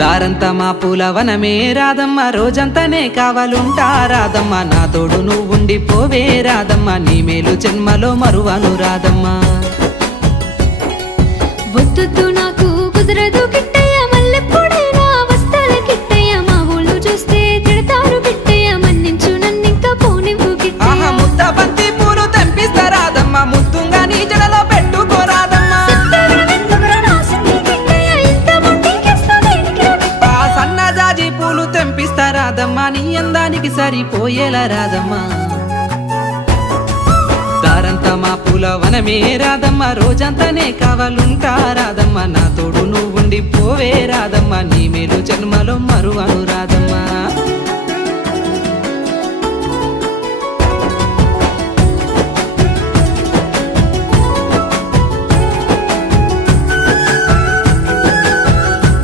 దారంతా మా పూలవనమే రాదమ్మ, రోజంతానే కావాలుంటా రాదమ్మ, నా తోడు నువ్వుండి పోవే రాదమ్మ, నీ మేలు జన్మలో మరువను రాదమ్మ. వద్దు నాకు కుదరదు కిట్టయ్య, మల్లెప్పుడైనా వస్తాల కిట్టయ్య, మా ఊళ్ళు చూస్తే తిడతారు కిట్టయ్య, మన్నించు నన్నింకా పోనివ్వు కిట్టయ్య. ముద్ద బంతి పూలు తెంపిస్తా రాదమ్మ, ముద్దుంగా నీ జడలో పెట్టుకోరాదమ్మ. సన్నజాజి పూలు తెంపిస్తా రాదమ్మ, నీ అందానికి సరిపోయేలా రాదమ్మ. దారంతా మా పూలవనమే రాదమ్మ, రోజంతానే కావాలుంటా రాదమ్మ, నా తోడు నువ్వుండి పోవే రాదమ్మ, నీ మేలు జన్మలో మరువను రాదమ్మ.